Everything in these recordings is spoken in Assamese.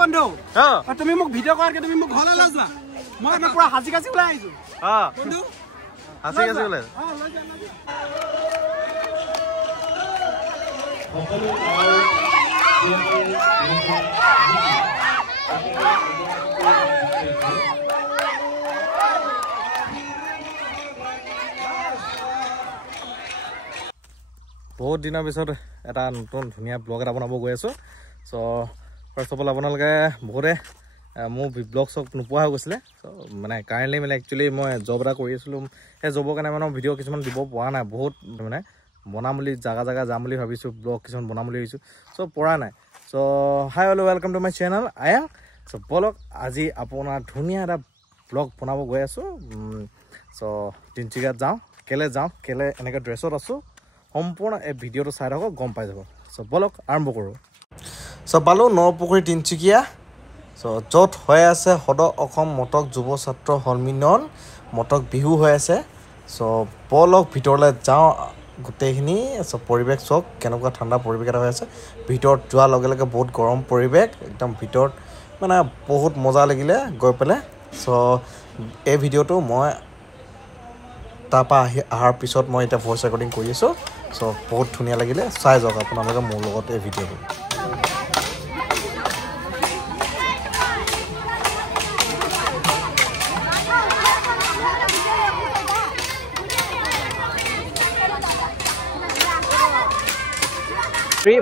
বন্ধু তুমি মোক ভিডিঅ' কৰাৰ তুমি মোক ঘৰলৈ লৈ যোৱা মই পুৰা হাজি কাজি ওলাই আহিছো বন্ধু হাজি কাজি ওলাই বহুত দিনৰ পিছত এটা নতুন ধুনীয়া ব্লগ এটা বনাব গৈ আছো চ' ফাৰ্ষ্ট অফ অল আপোনালোকে বহুতে মোৰ ব্লগ চক নোপোৱা হৈ গৈছিলে চ' মানে কাৰেণ্টলি মানে একচুৱেলি মই জব এটা কৰি আছিলোঁ সেই জবৰ কাৰণে মানে ভিডিঅ' কিছুমান দিব পৰা নাই বহুত মানে বনাম বুলি জাগা যাম বুলি ভাবিছোঁ ব্লগ কিছুমান বনাম বুলি ভাবিছোঁ চ' পৰা নাই চ' hi hello' welcome to my channel আয়া চ' বলক আজি আপোনাৰ ধুনীয়া এটা ব্লগ বনাব গৈ আছোঁ চ' তিনিচুকীয়াত যাওঁ কেলে এনেকৈ ড্ৰেছত আছোঁ সম্পূৰ্ণ এই ভিডিঅ'টো চাই থাকক গম পাই যাব চ' বলক আৰম্ভ কৰোঁ চ' পালোঁ নপুখুৰী তিনিচুকীয়া চ' য'ত হৈ আছে সদৌ অসম মটক যুৱ ছাত্ৰ সন্মিলন মটক বিহু হৈ আছে চ' বলক ভিতৰলৈ যাওঁ গোটেইখিনি চ' পৰিৱেশ চাওক কেনেকুৱা ঠাণ্ডা পৰিৱেশ এটা হৈ আছে ভিতৰত যোৱাৰ লগে লগে বহুত গৰম পৰিৱেশ একদম ভিতৰত মানে বহুত মজা লাগিলে গৈ পেলাই চ' এই ভিডিঅ'টো মই তাৰপৰা অহাৰ পিছত মই এতিয়া ভইচ ৰেকৰ্ডিং কৰি আছোঁ চ' বহুত ধুনীয়া লাগিলে চাই যাওক আপোনালোকে মোৰ লগত এই ভিডিঅ'টো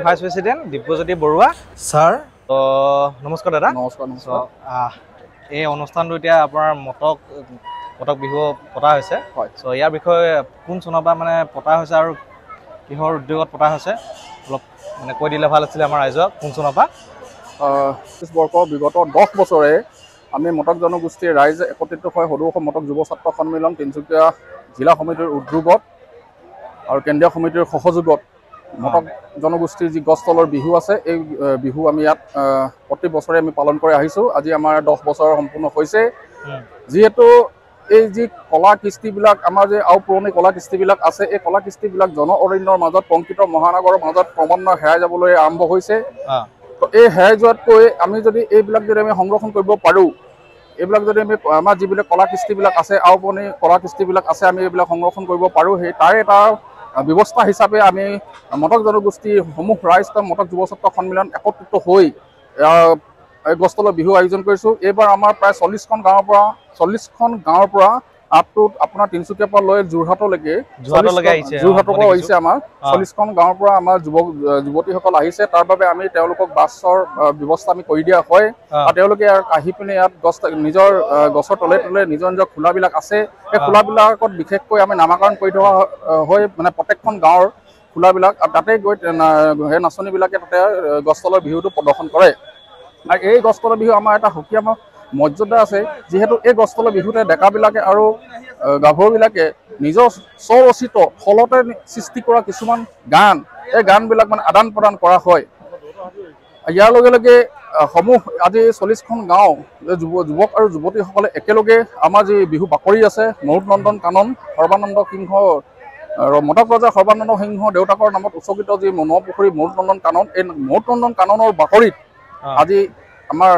vice president Dibyajyoti Baruah sir নমস্কাৰ দাদা নমস্কাৰ এই অনুষ্ঠানটো এতিয়া আপোনাৰ মটক বিহু পতা হৈছে চ' ইয়াৰ বিষয়ে কোন চনৰ পৰা মানে পতা হৈছে আৰু কিহৰ উদ্যোগত পতা হৈছে অলপ মানে কৈ দিলে ভাল আছিলে আমাৰ ৰাইজক কোন চনৰ পৰা বৰ্ষ বিগত 10 বছৰে আমি মটক জনগোষ্ঠীৰ ৰাইজ একত্ৰিত হৈ সদৌ অসম মটক যুৱ ছাত্ৰ সন্মিলন তিনিচুকীয়া জিলা সমিতিৰ উদ্যোগত আৰু কেন্দ্ৰীয় সমিতিৰ সহযোগত মটক জনগোষ্ঠীৰ যি গছ তলৰ বিহু আছে এই বিহু আমি ইয়াত প্ৰতি বছৰে আমি পালন কৰি আহিছোঁ আজি আমাৰ 10 বছৰ সম্পূৰ্ণ হৈছে যিহেতু এই যি কলা কৃষ্টিবিলাক আমাৰ যে আৰু পুৰণি কলা কৃষ্টিবিলাক আছে এই কলা কৃষ্টিবিলাক জন অৰণ্যৰ মাজত কংক্ৰিট মহানগৰৰ মাজত ক্ৰমান্বয়ে হেৰাই যাবলৈ আৰম্ভ হৈছে তো এই হেৰাই যোৱাতকৈ আমি যদি এইবিলাক যদি আমি সংৰক্ষণ কৰিব পাৰোঁ এইবিলাক যদি আমি আমাৰ যিবিলাক কলা কৃষ্টিবিলাক আছে আৰু পুৰণি কলা কৃষ্টিবিলাক আছে আমি এইবিলাক সংৰক্ষণ কৰিব পাৰোঁ সেই তাৰ এটা ব্যৱস্থা হিচাপে আমি মটক জনগোষ্ঠীসমূহ ৰাইজ মটক যুৱ ছাত্ৰ সন্মিলন একত্ৰিত হৈ এই গছ তলৰ বিহু আয়োজন কৰিছোঁ এইবাৰ আমাৰ প্ৰায় 40খন গাঁৱৰ পৰা আপটোত আপোনাৰ তিনিচুকীয়াৰ পৰা লৈ যোৰহাটলৈকে আহিছে আমাৰ 40খন গাঁৱৰ পৰা আমাৰ যুৱতীসকল আহিছে তাৰ বাবে আমি তেওঁলোকক বাছৰ ব্যৱস্থা আমি কৰি দিয়া হয় আৰু তেওঁলোকে আহি পিনে ইয়াত নিজৰ গছৰ তলে নিজৰ খোলাবিলাক আছে এই খোলাবিলাকত বিশেষকৈ আমি নামাকৰণ কৰি থকা হয় মানে প্ৰত্যেকখন গাঁৱৰ খোলাবিলাক আৰু তাতে গৈ সেই নাচনীবিলাকে তাতে গছ তলৰ বিহুটো প্ৰদৰ্শন কৰে আৰু এই গছ তলৰ বিহু আমাৰ এটা সুকীয়া মৰ্যাদা আছে যিহেতু এই গছ তলৰ বিহুতে ডেকাবিলাকে আৰু গাভৰুবিলাকে নিজৰ স্বৰচিত ফলতে সৃষ্টি কৰা কিছুমান গান এই গানবিলাক মানে আদান প্ৰদান কৰা হয় ইয়াৰ লগে লগে সমূহ আজি 40খন গাঁও যুৱক আৰু যুৱতীসকলে একেলগে আমাৰ যি বিহু বাকৰি আছে মৰুতনন্দন কানন সৰ্বানন্দ সিংহ মটক ৰজা সৰ্বানন্দ সিংহ দেউতাকৰ নামত উৎসৰ্গিত যি নপুখুৰী মৰুতনন্দন কানন এই মৰুতনন্দন কাননৰ বাকৰিত আজি আমাৰ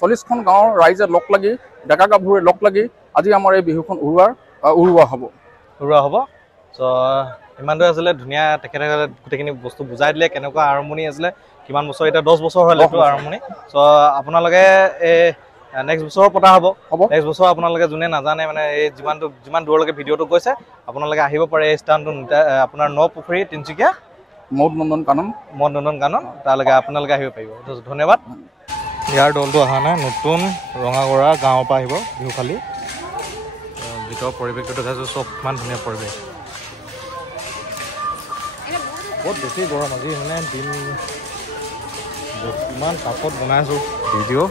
40খন গাঁৱৰ ৰাইজে লগ লাগি ডেকা গাভৰুৱে লগ লাগি আজি আমাৰ এই বিহুখন উৰুৱা হ'ব চ' ইমান দূৰ আছিলে ধুনীয়া তেখেতে গোটেইখিনি বস্তু বুজাই দিলে কেনেকুৱা আৰম্ভণি আছিলে কিমান বছৰ এতিয়া 10 বছৰ হ'ল এইটো আৰম্ভণি চ' আপোনালোকে এই নেক্সট বছৰ পতা হ'ব নেক্সট বছৰ আপোনালোকে যোনে নাজানে মানে এই যিমান দূৰলৈকে ভিডিঅ'টো গৈছে আপোনালোকে আহিব পাৰে এই স্থানটো আপোনাৰ নপুখুৰী তিনিচুকীয়া মৰুতনন্দন কানন তালৈকে আপোনালোকে আহিব পাৰিব ধন্যবাদ ইয়াৰ দলটো অহা নাই নতুন ৰঙাগৰা গাঁৱৰ পৰা আহিব বিহু খালি ভিতৰৰ পৰিৱেশটো দেখাইছোঁ চব ইমান ধুনীয়া পৰিৱেশ বহুত বেছি গৰম আজি মানে দিন ইমান তাপত বনাইছোঁ ভিডিঅ'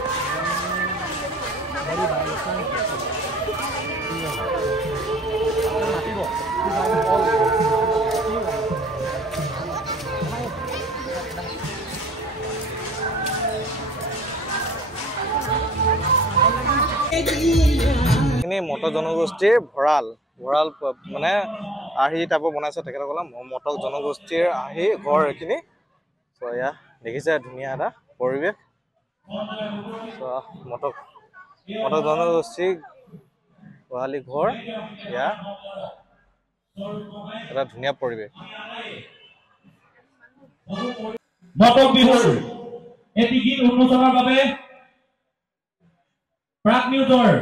মটক মটক জনগোষ্ঠীৰ ভঁৰাল মানে আৰ্হি টাইপৰ বনাইছে তেখেতসকলে মটক জনগোষ্ঠীৰ আৰ্হি ঘৰ এইখিনি চ' এয়া দেখিছে ধুনীয়া এটা পৰিৱেশ চ' মটক জনগোষ্ঠীৰ গোহালি ঘৰ এয়া এটা ধুনীয়া পৰিৱেশ মটক বিহুৰ এটি গীত উন্মোচনৰ বাবে প্ৰাগ নিউজৰ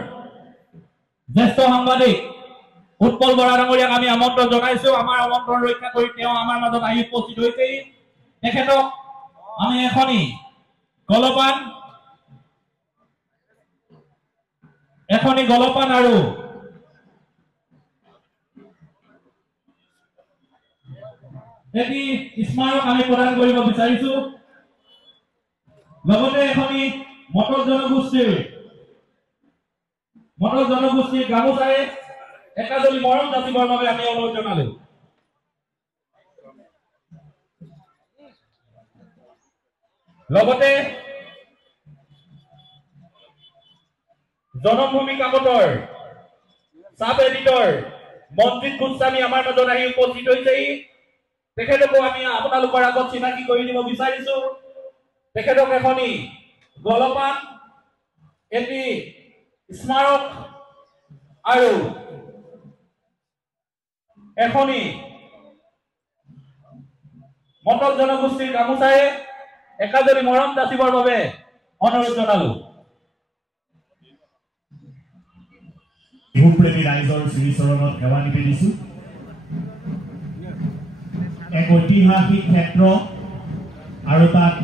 জ্যেষ্ঠ সাংবাদিক উৎপল বৰা ডাঙৰীয়াক আমি আমন্ত্ৰণ জনাইছো আমাৰ আমন্ত্ৰণ ৰক্ষা কৰি তেওঁ আমাৰ মাজত আহি উপস্থিত হৈছে তেখেতক আমি এখনি গলপান আৰু এটি স্মাৰক আমি প্ৰদান কৰিব বিচাৰিছো লগতে এখনি মটক জনগোষ্ঠীৰ গামোচাৰে একাজলি মৰম যাচিবৰ বাবে আমি অনুৰোধ জনালো লগতে জনমভূমি কাকতৰ সাব এডিটৰ মনজিত গোস্বামী আমাৰ মাজত আহি উপস্থিত হৈছে তেখেতকো আমি আপোনালোকৰ আগত চিনাকি কৰি দিব বিচাৰিছো তেখেতক এখনি গলপান এটি স্মাৰক আৰু এখনি মটক জনগোষ্ঠীৰ গামোচাৰে একাজলি মৰম যাচিবৰ বাবে অনুৰোধ জনালো বিহুপ্ৰেমী ৰাইজৰ শ্ৰীচৰণত সেৱা নিবেদিছো এক ঐতিহাসিক ক্ষেত্ৰ আৰু তাত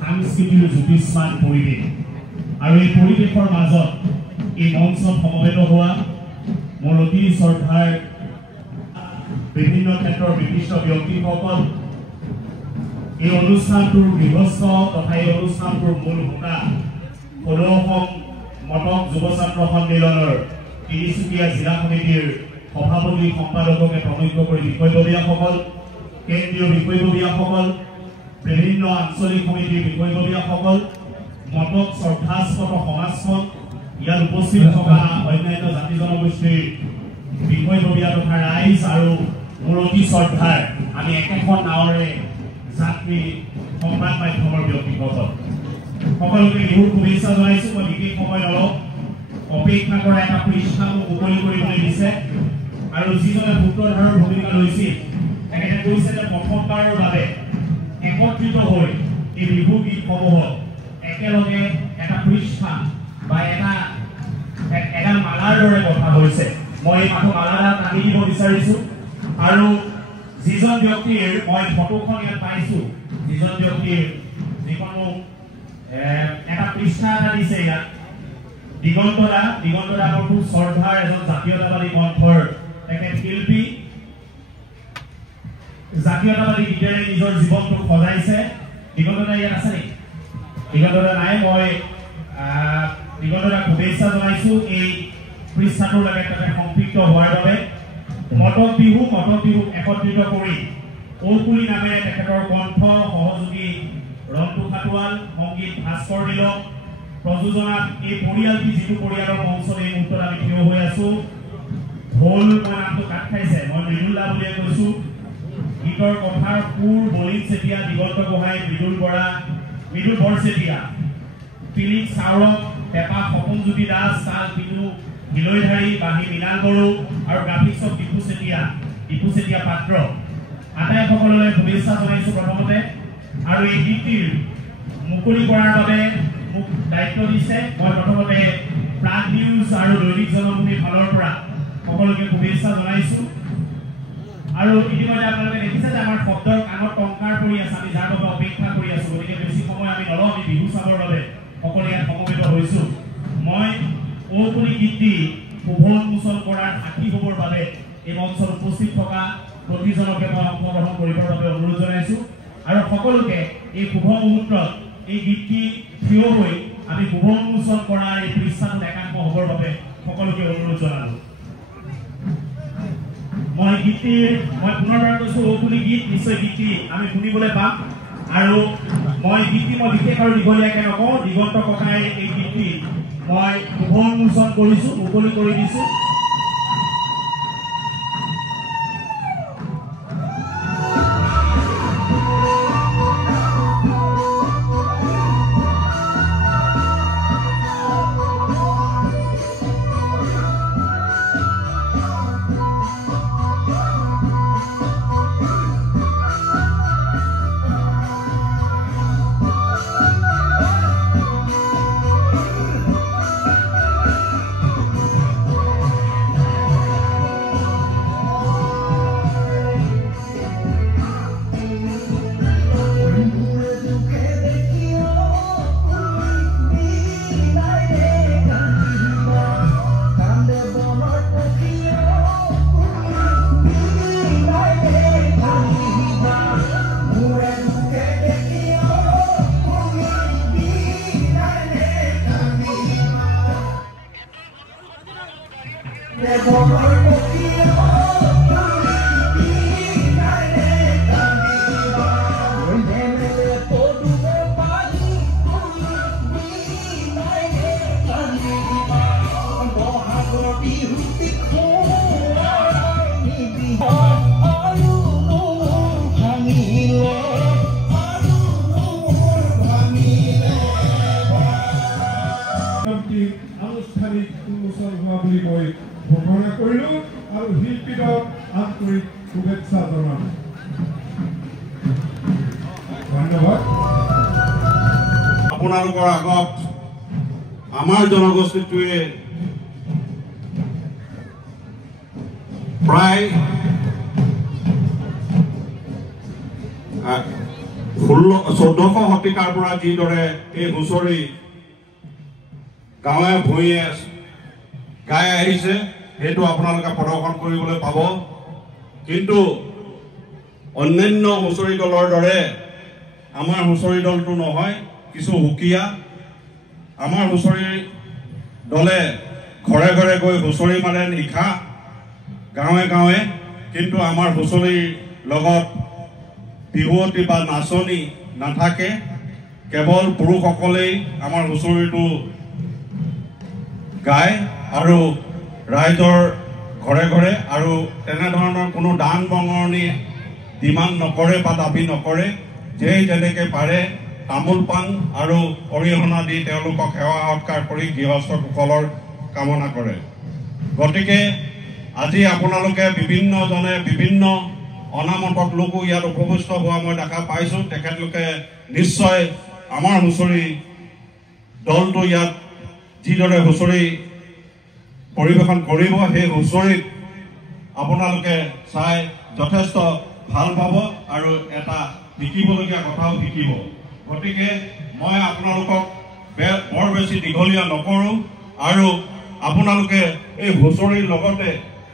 সাংস্কৃতিক জ্যোতিষ্মান পৰিৱেশ আৰু এই পৰিৱেশৰ মাজত এই মঞ্চত সমবেত হোৱা মোৰ অতি শ্ৰদ্ধাৰ বিভিন্ন ক্ষেত্ৰৰ বিশিষ্ট ব্যক্তিসকল এই অনুষ্ঠানটোৰ গৃহস্থ তথা এই অনুষ্ঠানটোৰ মূল হোতা সদৌ অসম মটক যুৱ ছাত্ৰ সন্মিলনৰ তিনিচুকীয়া জিলা সমিতিৰ সভাপতি সম্পাদককে প্ৰমুখ্য কৰি বিষয়ববীয়াসকল কেন্দ্ৰীয় বিষয়ববীয়াসকল বিভিন্ন আঞ্চলিক সমিতিৰ বিষয়ববীয়াসকল মটক শ্ৰদ্ধাস্পদ সমাজখন ইয়াত উপস্থিত থকা অন্যান্য জাতি জনগোষ্ঠীৰ বিষয়ববীয়া তথা ৰাইজ আৰু মোৰ অতি শ্ৰদ্ধাৰ আমি একেখন নাৱৰে যাত্ৰী সংবাদ মাধ্যমৰ ব্যক্তিসকল সকলোকে বিহুৰ শুভেচ্ছা জনাইছো মই বিশেষ সময় অলপ অপেক্ষা কৰা এটা পৃষ্ঠা মুকলি কৰিবলৈ দিছে আৰু যিজনে সূত্ৰধাৰৰ ভূমিকা লৈছিল তেখেতে কৈছে যে প্ৰথমবাৰৰ বাবে একত্ৰিত হৈ এই বিহু গীতসমূহক একেলগে এটা পৃষ্ঠা বা এডাল মালাৰ দৰে কথা হৈছে মই এই মাথো মালাডাল টানি দিব বিচাৰিছো আৰু যিজন ব্যক্তিৰ মই ফটোখন ইয়াত পাইছো যিজন ব্যক্তিৰ যিকোনো এটা পৃষ্ঠা এটা দিছে ইয়াত দিগন্তৰা আমাৰ খুব শ্ৰদ্ধাৰ এজন জাতীয়তাবাদী কণ্ঠৰ তেখেত শিল্পী জাতীয়তাবাদী গীতেৰে নিজৰ জীৱনটোক সজাইছে দিগন্তৰা ইয়াত আছে নেকি দিগন্তৰা নাই মই দিগন্তৰা শুভেচ্ছা জনাইছো এই পৃষ্ঠাটোৰ লগত তাতে সম্পৃক্ত হোৱাৰ বাবে মটক বিহুক একত্ৰিত কৰি ঔকুলি নামেৰে তেখেতৰ কণ্ঠ সহযোগী ৰন্তু খাটুৱাল সংগীত ভাস্কৰ দিলক প্ৰযোজনাত এই পৰিয়ালটি যিটো পৰিয়ালৰ মঞ্চত এই মুহূৰ্তত আমি থিয় হৈ আছো ঢোল মই নামটো কাট খাইছে মই মৃদুল দা বুলিয়ে কৈছো গীতৰ কথাৰ সুৰ বলিন চেতিয়া দিগন্ত গোহাঁই মৃদুল বৰচেতিয়া পিলিক চাউৰক পেপা সপোনজ্যোতি দাস তাল পিনু হিলৈধাৰী বাঁহী মৃণাল বড়ো আৰু গ্ৰাফিক্সক দীপু চেতিয়া পাত্ৰ আটাইসকললৈ শুভেচ্ছা জনাইছো প্ৰথমতে আৰু এই গীতটিৰ মুকলি কৰাৰ বাবে মোক দায়িত্ব দিছে মই প্ৰথমতে প্ৰাগ নিউজ আৰু দৈনিক জনমভূমিৰ ফালৰ পৰা সকলোকে শুভেচ্ছা জনাইছো আৰু ইতিমধ্যে আপোনালোকে দেখিছে যে আমাৰ শব্দৰ কাণত টংকাৰ পৰি আছে আমি যাৰ বাবে অপেক্ষা কৰি আছো গতিকে বেছি সময় আমি নলওঁ আমি বিহু চাবৰ বাবে সকলোৱে ইয়াত সমবেত হৈছো মই ঔকুলি গীতটি শুভ উন্মোচন কৰাৰ সাক্ষী হ'বৰ বাবে এই মঞ্চত উপস্থিত থকা প্ৰতিজনকে মই অংশগ্ৰহণ কৰিবৰ বাবে অনুৰোধ জনাইছো আৰু সকলোকে এই শুভ মুহূৰ্তত এই গীতটি থিয় হৈ আমি শুভ উন্মোচন কৰাৰ এই পৃষ্ঠাটোত একাংশ হ'বৰ বাবে সকলোকে অনুৰোধ জনালো মই পুনৰবাৰ কৈছো ঔকুলি গীত নিশ্চয় গীতটি আমি শুনিবলৈ পাম আৰু মই গীতটি মই বিশেষ আৰু দীঘলীয়াকৈ নকওঁ দিগন্ত ককাই এই গীতটি মই শুভ উন্মোচন কৰিছো মুকলি কৰি দিছো আনুষ্ঠানিক উন্মোচন হোৱা বুলি মই ঘোষণা কৰিলোঁ আৰু শিল্পীক আন্তৰিক শুভেচ্ছা জনালোঁ। ধন্যবাদ। আপোনালোকৰ আগত আমাৰ জনগোষ্ঠীটোৱে প্ৰায় 1400 শতিকাৰ পৰা যিদৰে এই হুঁচৰি গাঁৱে ভূঞে গাই আহিছে সেইটো আপোনালোকে প্ৰদৰ্শন কৰিবলৈ পাব। কিন্তু অন্যান্য হুঁচৰি দলৰ দৰে আমাৰ হুঁচৰি দলটো নহয়, কিছু সুকীয়া। আমাৰ হুঁচৰি দলে ঘৰে ঘৰে গৈ হুঁচৰি মাৰে নিশা গাঁৱে গাঁৱে, কিন্তু আমাৰ হুঁচৰিৰ লগত বিহুৱতী বা নাচনি নাথাকে। কেৱল পুৰুষসকলেই আমাৰ হুঁচৰিটো গায় আৰু ৰাইজৰ ঘৰে ঘৰে, আৰু তেনেধৰণৰ কোনো দান বঙৰণি ডিমাণ্ড নকৰে বা দাবী নকৰে। যেই যেনেকৈ পাৰে তামোল পাণ আৰু অৰিহণা দি তেওঁলোকক সেৱা সৎকাৰ কৰি গৃহস্থসকলৰ কামনা কৰে। গতিকে আজি আপোনালোকে বিভিন্নজনে বিভিন্ন অনামতক লোকো ইয়াত উপৱিষ্ট হোৱা মই দেখা পাইছোঁ। তেখেতলোকে নিশ্চয় আমাৰ হুঁচৰি দলটো ইয়াত যিদৰে হুঁচৰি পৰিৱেশন কৰিব, সেই হুঁচৰিত আপোনালোকে চাই যথেষ্ট ভাল পাব আৰু এটা শিকিবলগীয়া কথাও শিকিব। গতিকে মই আপোনালোকক বৰ বেছি দীঘলীয়া নকৰোঁ, আৰু আপোনালোকে এই হুঁচৰিৰ লগতে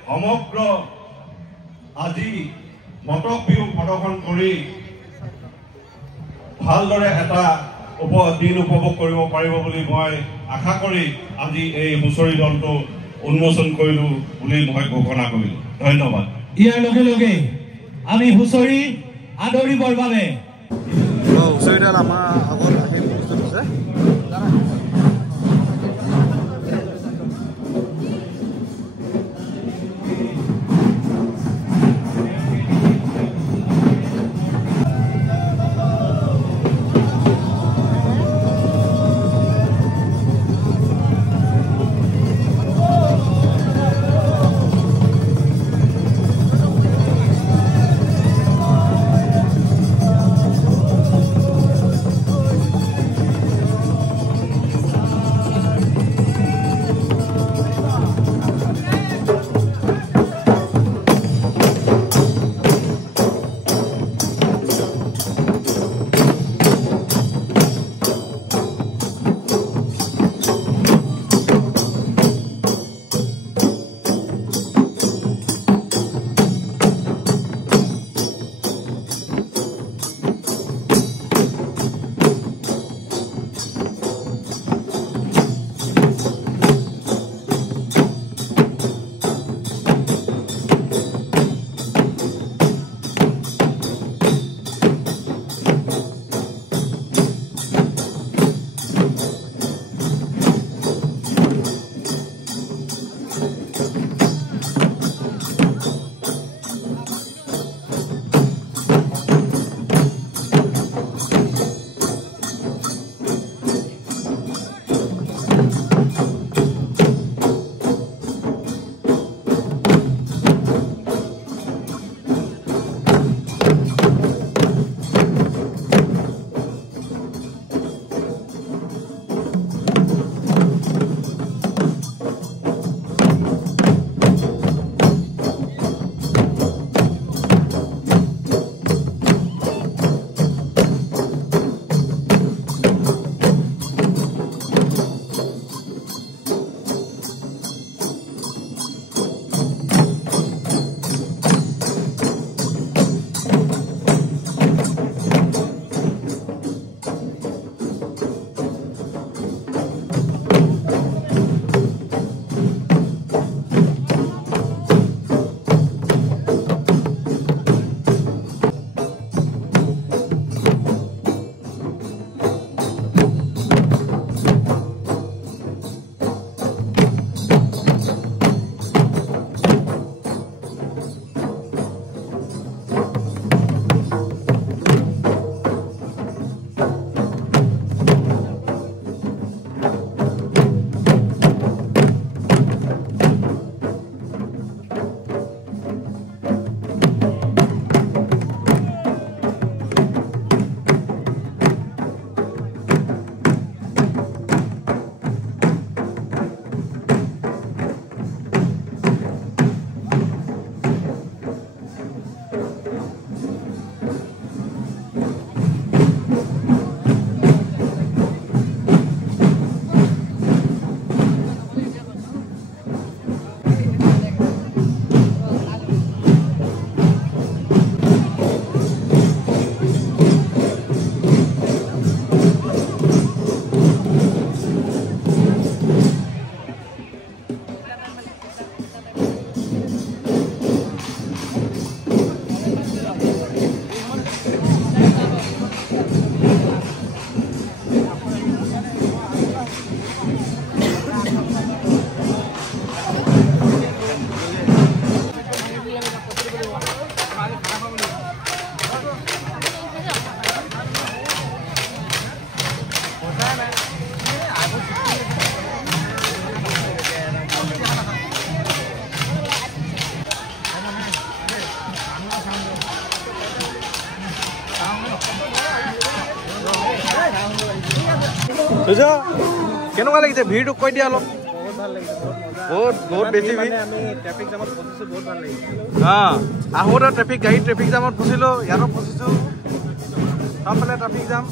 সমগ্ৰ আজি মটক বিহু প্ৰদৰ্শন কৰি ভালদৰে এটা দিন উপভোগ কৰিব পাৰিব বুলি মই আশা কৰি আজি এই হুঁচৰি দলটো উন্মোচন কৰিলোঁ বুলি মই ঘোষণা কৰিলোঁ। ধন্যবাদ। ইয়াৰ লগে লগে আমি হুঁচৰি আদৰিবৰ বাবে হুঁচৰিডাল আমাৰ আগত আহি উপস্থিত হৈছে। বুঝা কেনেকুৱা লাগিছে ভিৰটো কৈ দিয়া অলপ বহুত বেছি ভিৰ আহোঁতে ট্ৰেফিক জামত ফচিলোঁ ইয়াতো ফচিছোঁ সবফালে ট্ৰেফিক জাম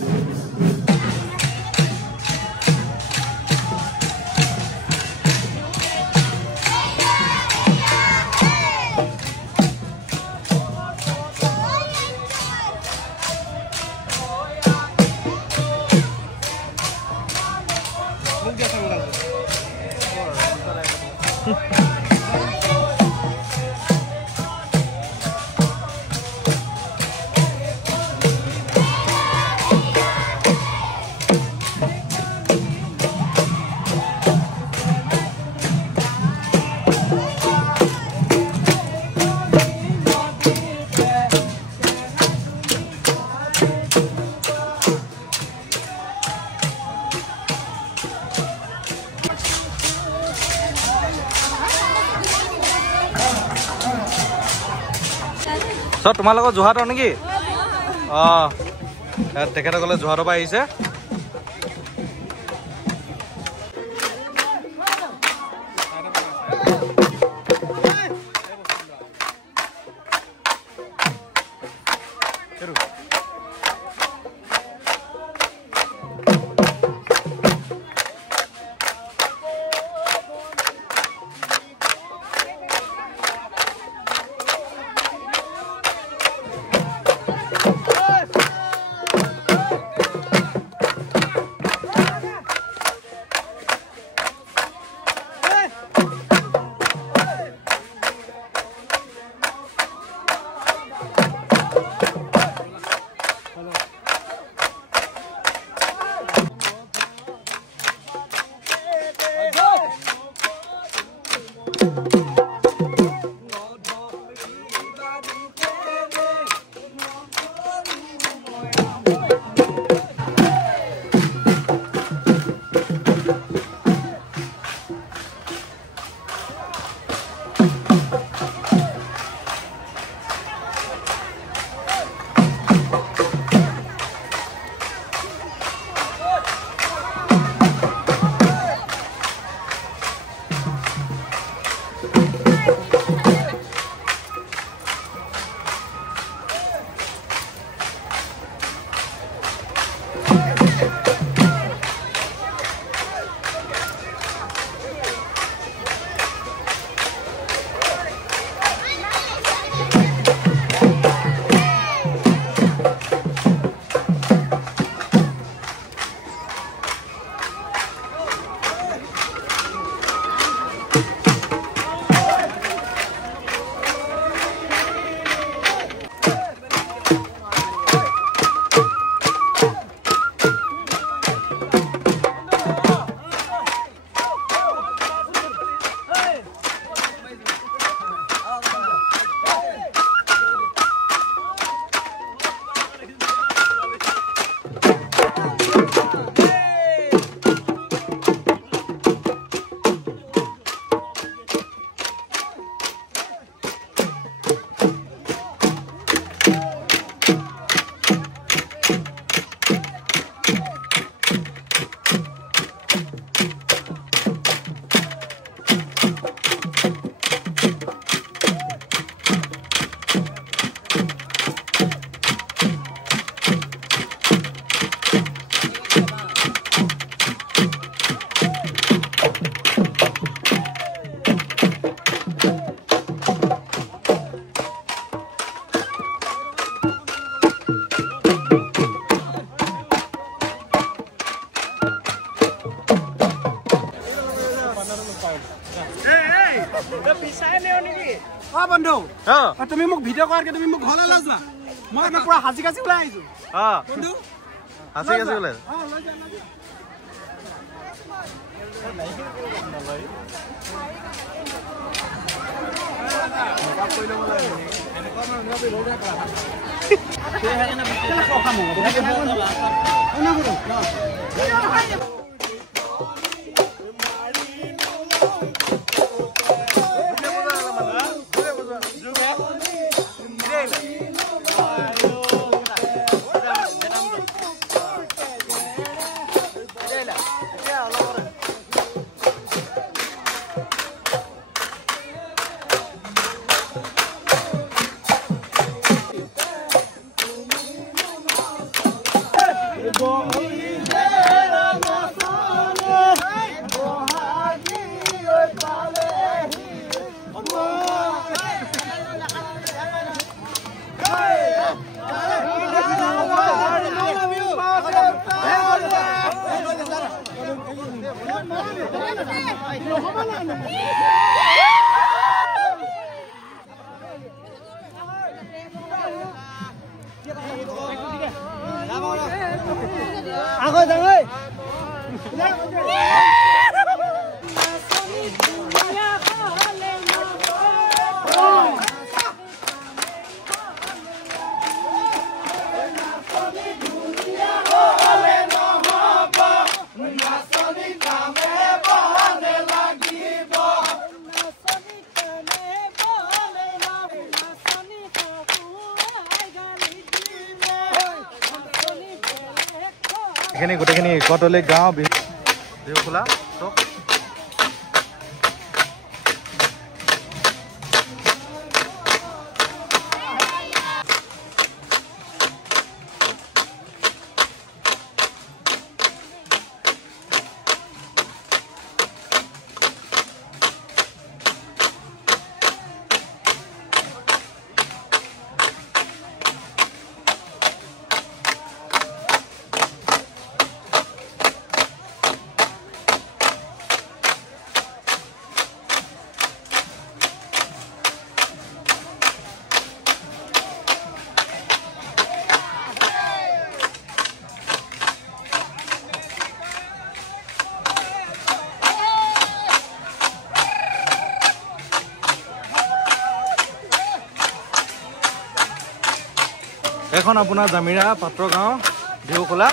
চ তোমাৰ লগত যোৰহাটৰ নেকি তেখেতসকলে যোৰহাটৰ পৰা আহিছে বন্ধু তুমি মোক ভিডিঅ' কৰাৰকে তুমি মোক ঘৰলৈ লৈ যোৱা মই একদম পুৰা হাজি কাজি ওলাই আহিছো বন্ধু হাজি কাজি ওলাই গোটেইখিনি একতলে গাঁও বিহু খোলা চব এখন আপোনাৰ জামিৰা পাত্ৰগাঁও বিহুখোলা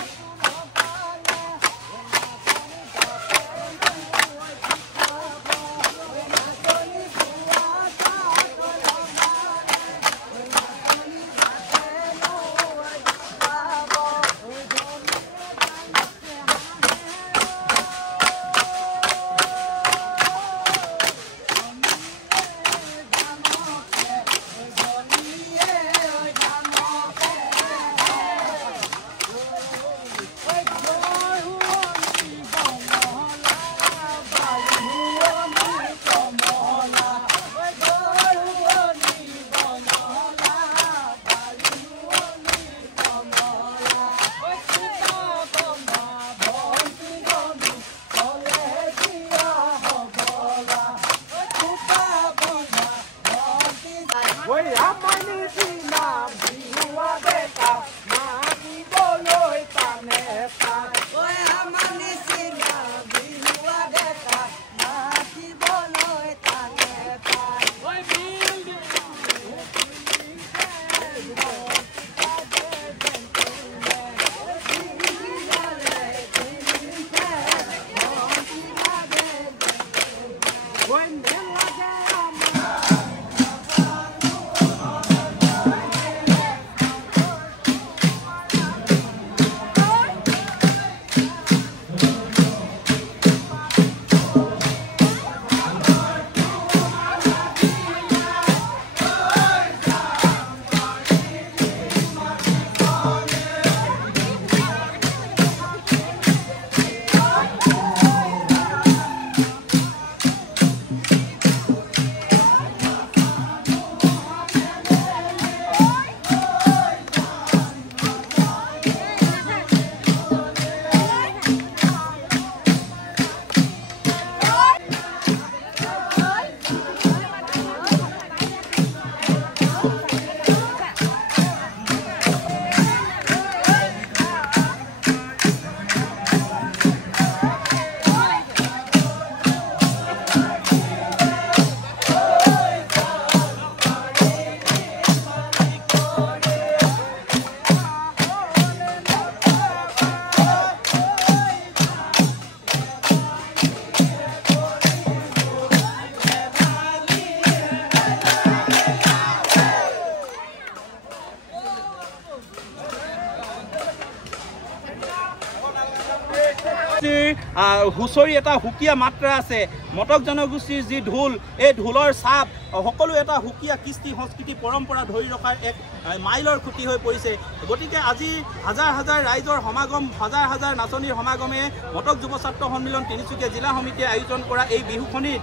হুঁচৰি এটা সুকীয়া মাত্ৰা আছে মটক জনগোষ্ঠীৰ যি ঢোল এই ঢোলৰ চাপ সকলো এটা সুকীয়া কৃষ্টি সংস্কৃতি পৰম্পৰা ধৰি ৰখাৰ এক মাইলৰ খুঁটি হৈ পৰিছে গতিকে আজি হাজাৰ হাজাৰ ৰাইজৰ সমাগম হাজাৰ হাজাৰ নাচনীৰ সমাগমে মটক যুৱ ছাত্ৰ সন্মিলন তিনিচুকীয়া জিলা সমিতিয়ে আয়োজন কৰা এই বিহুখনিত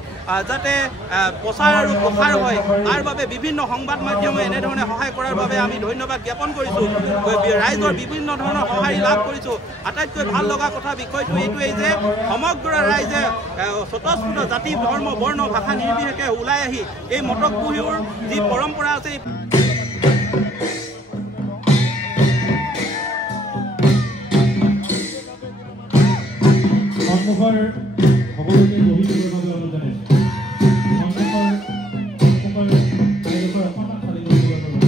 যাতে প্ৰচাৰ আৰু প্ৰসাৰ হয় তাৰ বাবে বিভিন্ন সংবাদ মাধ্যমে এনেধৰণে সহায় কৰাৰ বাবে আমি ধন্যবাদ জ্ঞাপন কৰিছোঁ ৰাইজৰ বিভিন্ন ধৰণৰ সহায় লাভ কৰিছোঁ আটাইতকৈ ভাল লগা কথা বিষয়টো এইটোৱেই যে সমগ্ৰ ৰাইজে স্বতঃস্ফূৰ্ত জাতি ধৰ্ম বৰ্ণ ভাষা নিৰ্বিশেষে ওলাই আহি এই মটক বিহুৰ যি পৰম্পৰা আছে সন্মুখৰ সকলোকে বহি দিবৰ বাবে অনুৰোধ জনাইছোঁ সন্মুখৰ ঠাইডোখৰ অকণমান খালী কৰি দিবৰ বাবে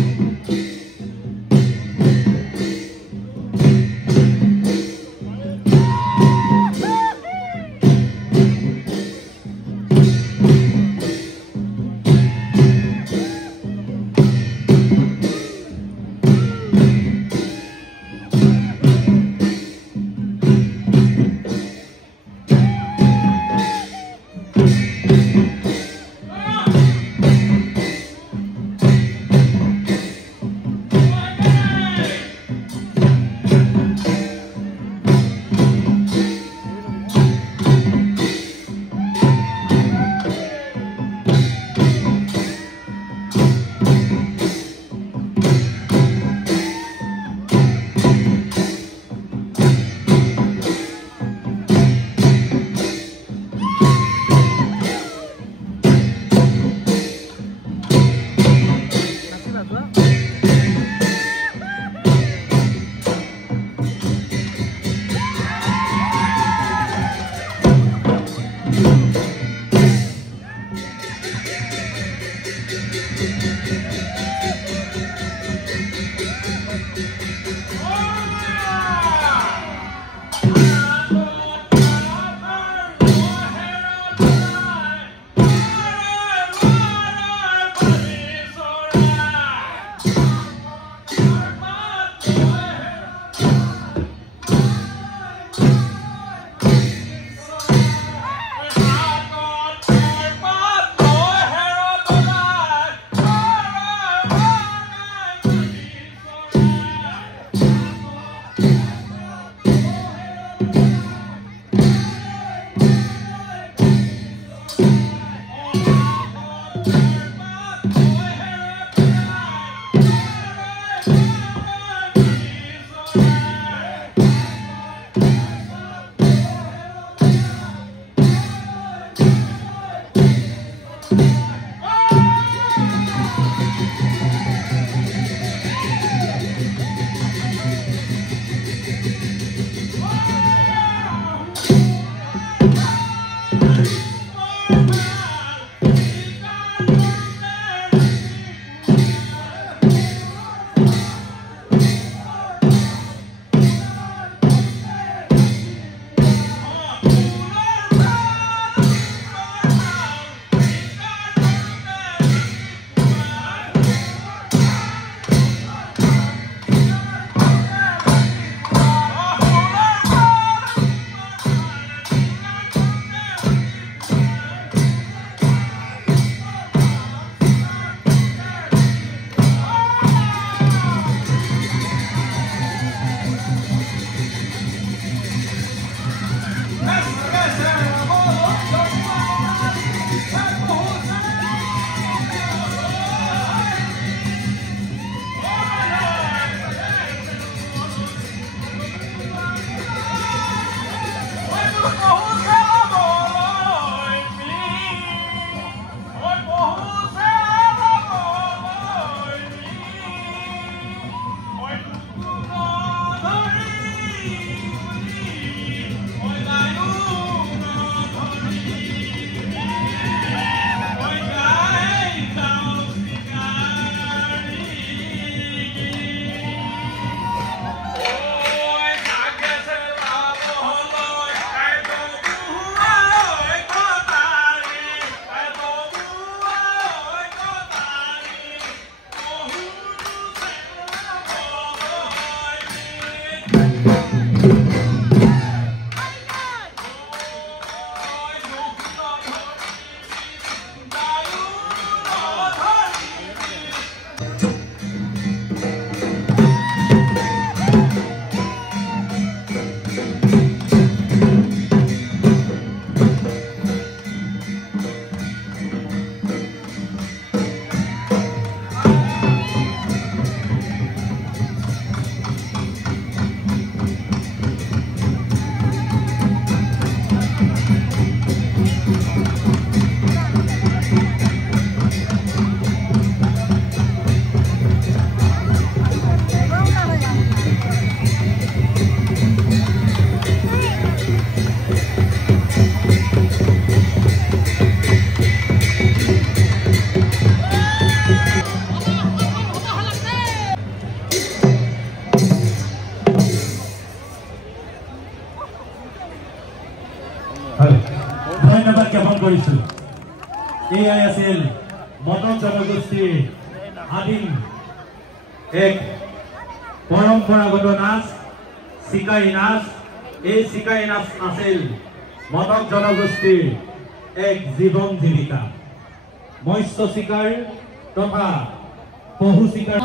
এয়াই আছিল মটক জনগোষ্ঠীৰ আদিম এক পৰম্পৰাগত নাচ চিকাৰী নাচ। এই চিকাৰী নাচ আছিল মটক জনগোষ্ঠীৰ এক জীৱন জীৱিকা। মৎস্য চিকাৰ তথা পশু চিকাৰ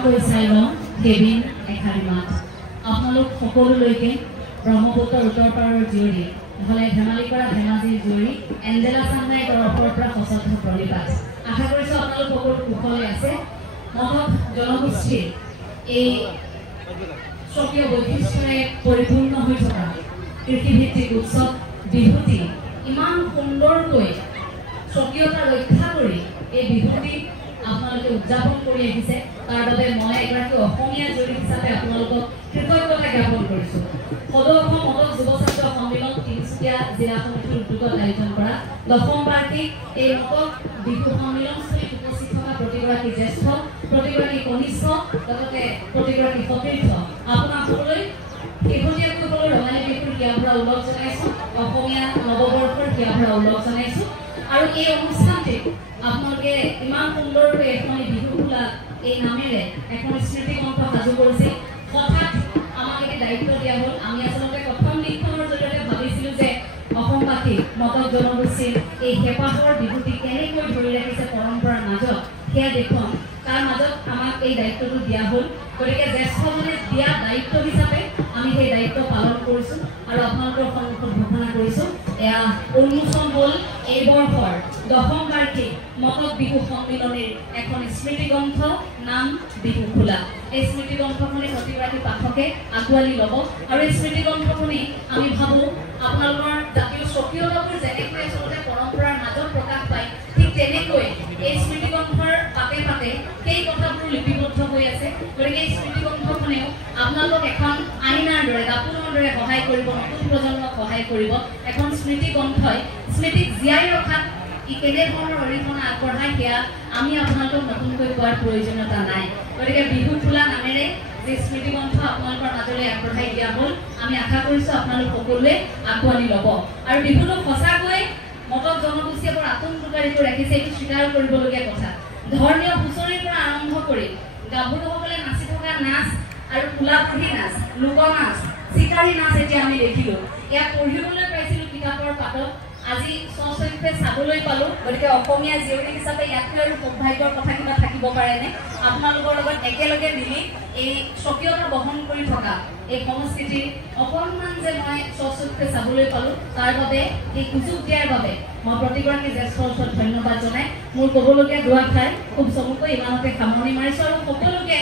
আপোনালোক সকলোলৈকে ব্ৰহ্মপুত্ৰৰ উত্তৰ পাৰৰ জীয়ৰী নহ'লে ধেমালি কৰা ধেমাজিৰ জীয়ৰী এঞ্জেলা চান্নাই তৰফৰ পৰা সশ্ৰদ্ধ প্ৰণিপাত। আশা কৰিছোঁ আপোনালোক সকলো কুশলে আছে। মটক জনগোষ্ঠীৰ এই স্বকীয় বৈশিষ্ট্যৰে পৰিপূৰ্ণ হৈ থকা কৃষিভিত্তিক উৎসৱ বিহুটি ইমান সুন্দৰকৈ স্বকীয়তা ৰক্ষা কৰি এই বিহুটি আপোনালোকে উদযাপন কৰি আহিছে। তাৰ বাবে মই এগৰাকী অসমীয়া জড়িত হিচাপে আপোনালোকক কৃতজ্ঞতা জ্ঞাপন কৰিছোঁ। সদৌ অসম মটক যুৱ ছাত্ৰ সন্মিলন তিনিচুকীয়া জিলা সমিতিৰ উদ্যোগত আয়োজন কৰা 10ম বাৰ্ষিক এই মটক বিহু সন্মিলনস্থলীত উপস্থিত থকা প্ৰতিগৰাকী জ্যেষ্ঠ, প্ৰতিগৰাকী কনিষ্ঠ, লগতে প্ৰতিগৰাকী সতীৰ্থ আপোনাৰ সকলোলৈ শেহতীয়াকৈ সকলো ৰঙালী বিহুৰ হিয়াভৰা উল্লেখ জনাইছোঁ। অসমীয়া নৱবৰ্ষৰ হিয়াভৰা উল্লেখ জনাইছোঁ। আৰু এই অনুষ্ঠানটিত আপোনালোকে ইমান সুন্দৰকৈ এখন বিহু খোলা এই নামেৰে এখন স্মৃতিগ্ৰন্থ সাজু কৰিছে। হঠাৎ আমাক এটি দায়িত্ব দিয়া হ'ল। আমি আচলতে প্ৰথম দিনখনৰ জৰিয়তে ভাবিছিলোঁ যে অসমবাসী মটক জনগোষ্ঠীৰ এই হেঁপাহৰ বিহুটি কেনেকৈ ধৰি ৰাখিছে পৰম্পৰাৰ মাজত সেয়া দেখুৱাম। তাৰ মাজত আমাক এই দায়িত্বটো দিয়া হ'ল। গতিকে জ্যেষ্ঠজনে দিয়া দায়িত্ব হিচাপে আমি সেই দায়িত্ব পালন কৰিছোঁ আৰু আপোনালোকৰ সন্মুখত ঘোষণা কৰিছোঁ এয়া উন্মোচন হ'ল এই বৰ্ষৰ 10ম বাৰ্ষিক মটক বিহু সন্মিলনীৰ এখন স্মৃতিগ্ৰন্থ, নাম বিহু খোলা। এই স্মৃতিগ্ৰন্থখনি প্ৰতিগৰাকী পাঠকে আঁকোৱালি ল'ব আৰু এই স্মৃতিগ্ৰন্থখনি আমি ভাবোঁ আপোনালোকৰ জাতীয় স্বকীয়তাবোৰ যেনেকৈ আচলতে পৰম্পৰাৰ মাজত প্ৰকাশ পায় ঠিক তেনেকৈ এই স্মৃতিগ্ৰন্থৰ পাতে পাতে সেই কথাবোৰ লিপিবদ্ধ হৈ আছে। গতিকে এই স্মৃতিগ্ৰন্থখনেও আপোনালোক এখন আইনাৰ দৰে দাপোনৰ দৰে সহায় কৰিব, নতুন প্ৰজন্মক সহায় কৰিব। এখন স্মৃতিগ্ৰন্থই স্মৃতিক জীয়াই ৰখাত ই কেনেধৰণৰ অৰিহণা আগবঢ়ায় সেয়া আমি আপোনালোকক নতুনকৈ কোৱাৰ প্ৰয়োজনীয়তা নাই। গতিকে বিহু খোলা নামেৰে যি স্মৃতিগ্ৰন্থ আপোনালোকৰ মাজলৈ আগবঢ়াই দিয়া হ'ল, আমি আশা কৰিছোঁ আপোনালোক সকলোৱে আঁকোৱালি ল'ব। আৰু বিহুটো সঁচাকৈ মটক জনগোষ্ঠীয়ে বৰ আতংককাৰী কৰি ৰাখিছে, এইটো স্বীকাৰ কৰিবলগীয়া কথা। ধৰ্মীয় হুঁচৰিৰ পৰা আৰম্ভ কৰি গাভৰুসকলে নাচি থকা নাচ আৰু কোলাপুহি নাচ, লোকনাচ, চিকাৰী নাচ এতিয়া আমি দেখিলোঁ। ইয়াক পঢ়িবলৈ পাইছিলোঁ কিতাপৰ পাতত, আজি স্বচক্ষে চাবলৈ পালোঁ। গতিকে অসমীয়া জীয়ৰী হিচাপে ইয়াতকৈ আৰু সৌভাগ্যৰ কথা কিবা থাকিব পাৰেনে? আপোনালোকৰ লগত একেলগে মিলি এই স্বকীয়তা বহন কৰি থকা এই সংস্কৃতিৰ অকণমান যে মই স্বচক্ষে চাবলৈ পালোঁ, তাৰ বাবে এই সুযোগ দিয়াৰ বাবে মই প্ৰতিগৰাকী জ্যেষ্ঠৰ ওচৰত ধন্যবাদ জনাই মোৰ ক'বলগীয়া দুআষাৰ খুব চমুকৈ ইমানতে সামৰণি মাৰিছোঁ। আৰু সকলোকে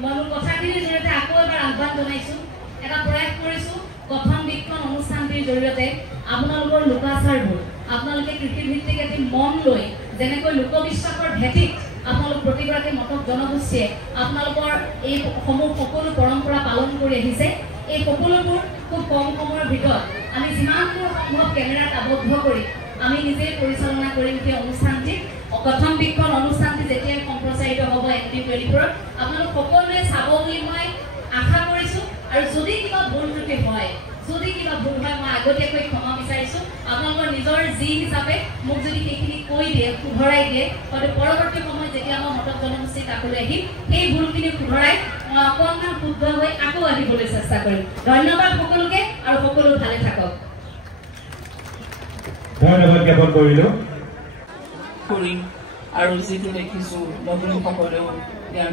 মই মোৰ কথাখিনিৰ জৰিয়তে আকৌ এবাৰ আহ্বান জনাইছোঁ, এটা প্ৰয়াস কৰিছোঁ গঠন বিক্ষণ অনুষ্ঠানটিৰ জৰিয়তে আপোনালোকৰ লোকাচাৰবোৰ আপোনালোকে কৃষিভিত্তিক এটি মন লৈ যেনেকৈ লোকবিশ্বাসৰ ভেটিত আপোনালোক প্ৰতিগৰাকী মটক জনগোষ্ঠীয়ে আপোনালোকৰ এই সকলো পৰম্পৰা পালন কৰি আহিছে। এই সকলোবোৰ খুব কম সময়ৰ ভিতৰত আমি যিমানবোৰ সম্ভৱ কেমেৰাত আবদ্ধ কৰি আমি নিজেই পৰিচালনা কৰিম সেই অনুষ্ঠানটিত। গঠন বিক্ষণ অনুষ্ঠানটি যেতিয়াই সম্প্ৰচাৰিত হ'ব NTV-ত আপোনালোক সকলোৱে চাব বুলি মই আশা কৰিছোঁ। আৰু যদি কিবা ভুল ত্ৰুটি হয়, যদি কিবা ভুল হয়, মই আগতীয়াকৈ ক্ষমা বিচাৰিছোঁ। আপোনালোকৰ নিজৰ যি হিচাপে মোক যদি সেইখিনি কৈ দিয়ে, শুধৰাই দিয়ে, হয়তো পৰৱৰ্তী সময়ত যেতিয়া মই মটক জনগোষ্ঠীৰ কাষলৈ আহিম সেই ভুলখিনি শুধৰাই মই অকণমান শুদ্ধ হৈ আকৌ আহিবলৈ চেষ্টা কৰিম। ধন্যবাদ সকলোকে আৰু সকলো ভালে থাকক। ধন্যবাদ জ্ঞাপন কৰিলোঁ। আৰু যিটো দেখিছোঁ নতুনসকলেও ইয়াৰ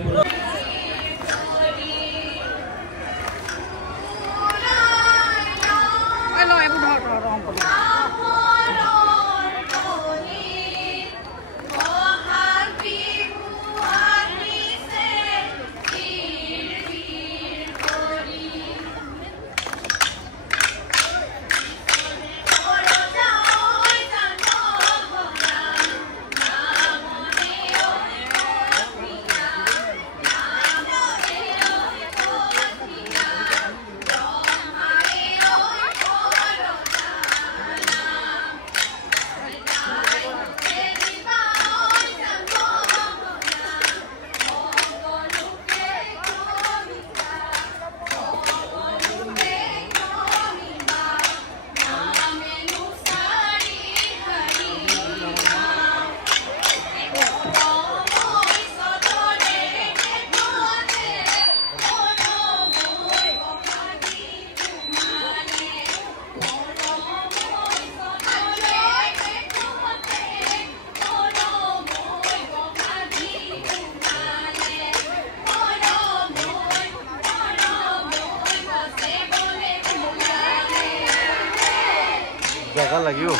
জায়গা লাগিব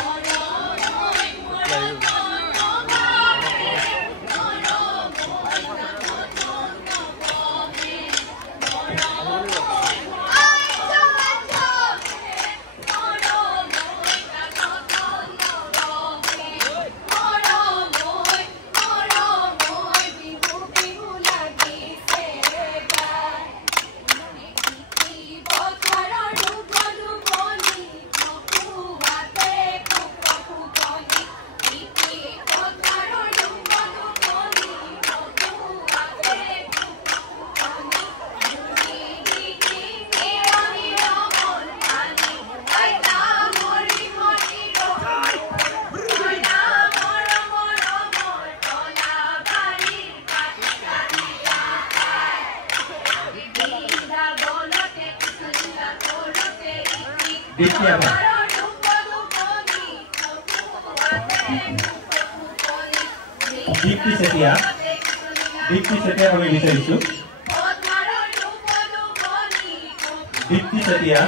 দীপ্তি চেতিয়া আমি বিচাৰিছোঁ দীপ্তি চেতিয়া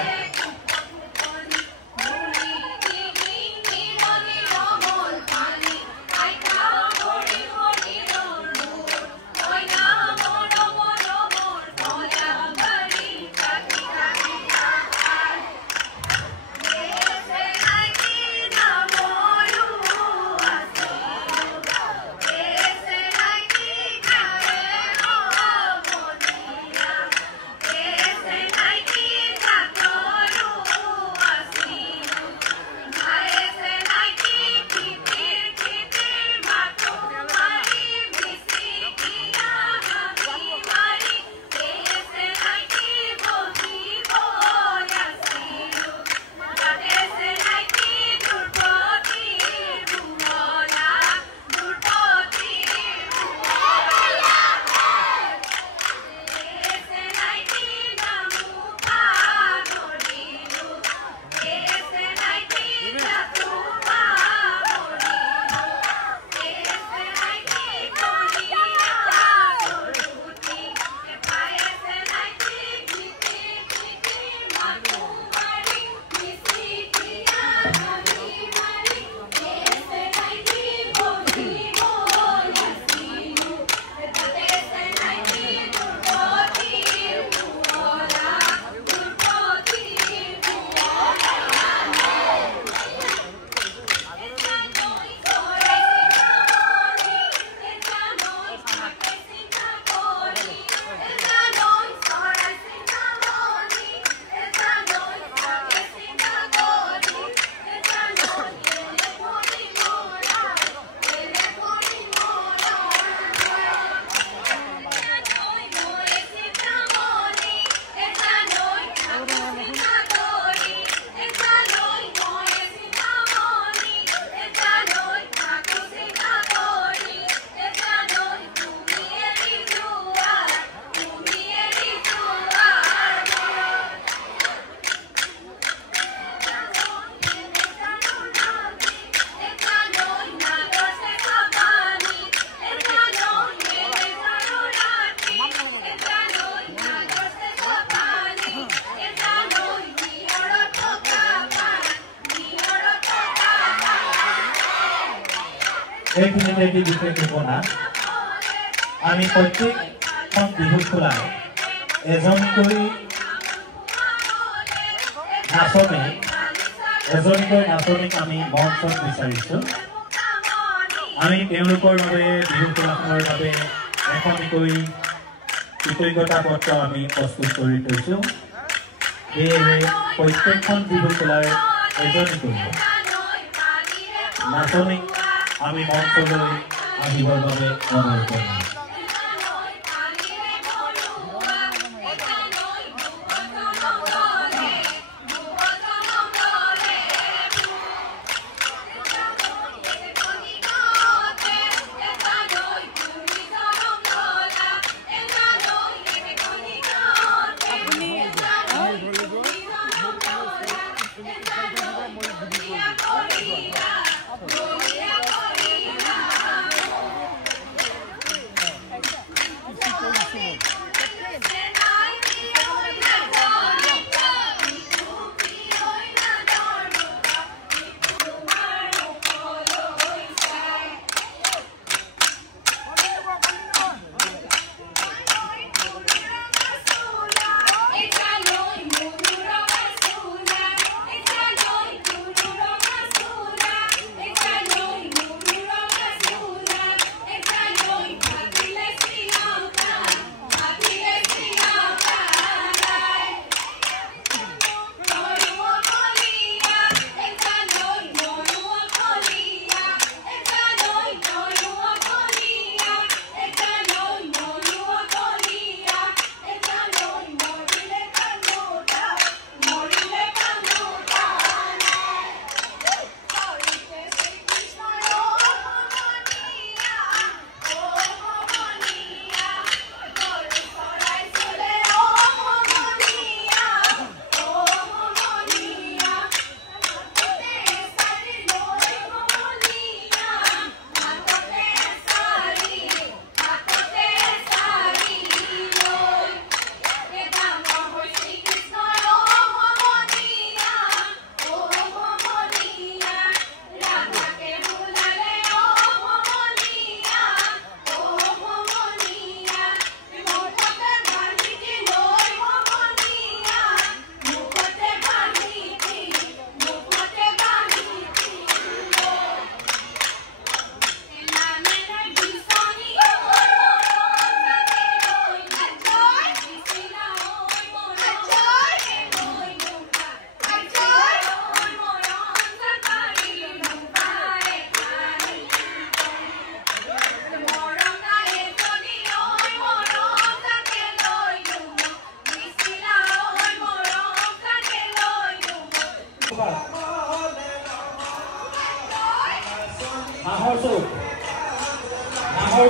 এইখিনিতে এটি বিশেষ ঘোষণা আমি প্ৰত্যেকখন বিহু খোলায় এজনকৈ নাচনীক আমি মঞ্চত বিচাৰিছোঁ আমি তেওঁলোকৰ বাবে বিহু খোলাখনৰ বাবে এখনকৈ কৃতজ্ঞতা পত্ৰ আমি প্ৰস্তুত কৰি থৈছোঁ সেয়েহে প্ৰত্যেকখন বিহু খোলায় এজনকৈ নাচনীক আমি মঞ্চলৈ আহিবৰ বাবে অনুৰোধ কৰিম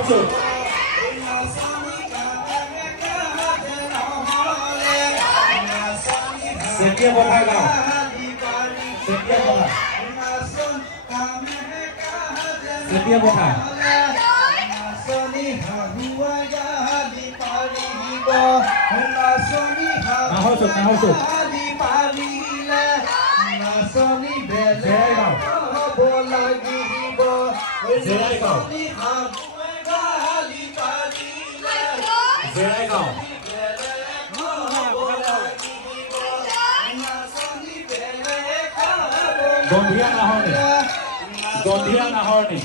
নাহৰচুক চেতিয়া পথাৰ গাঁও চেতিয়া পথাৰ নাহৰচুক জেৰাইগাঁও গন্ধিয়া নাহৰণি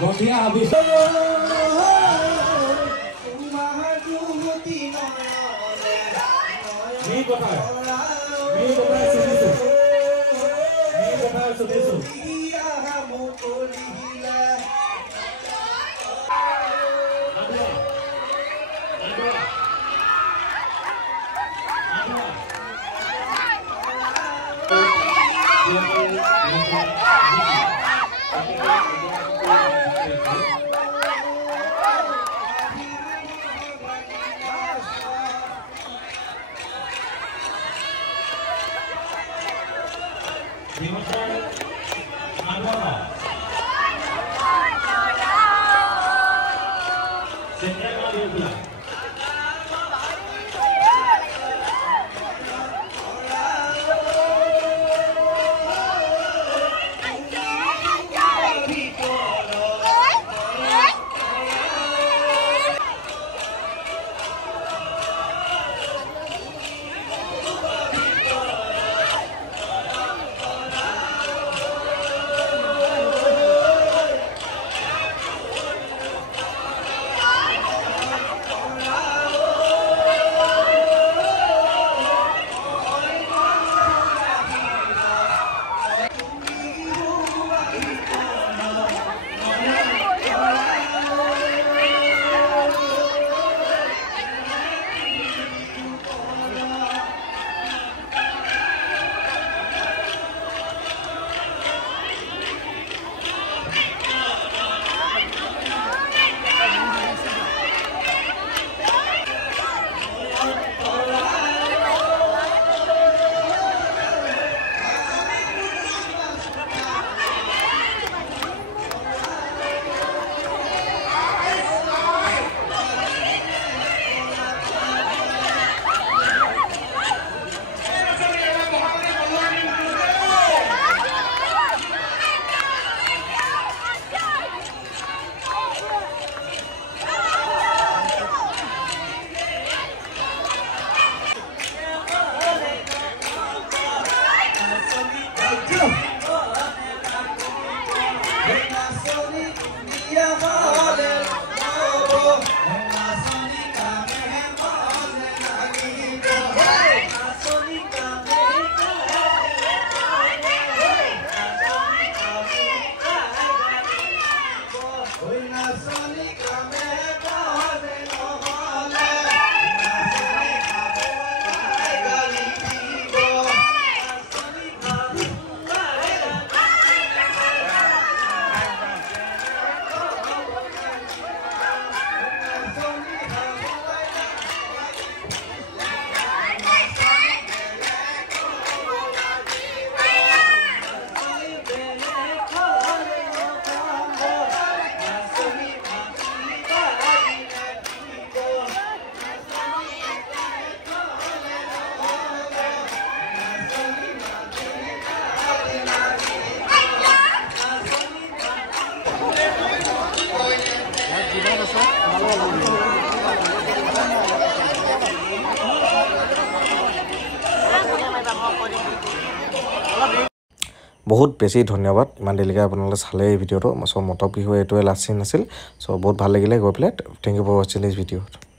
গন্ধিয়া হাবিছো মি কথা সুধিছো বহুত বেছি ধন্যবাদ ইমান দেৰিলৈকে আপোনালোকে চালে এই ভিডিঅ'টো চ' মটক বিহু এইটোৱে লাষ্ট চিন আছিল চ' বহুত ভাল লাগিলে গৈ পেলাই থেংক ইউ ফৰ ৱাচিং দিছ ভিডিঅ'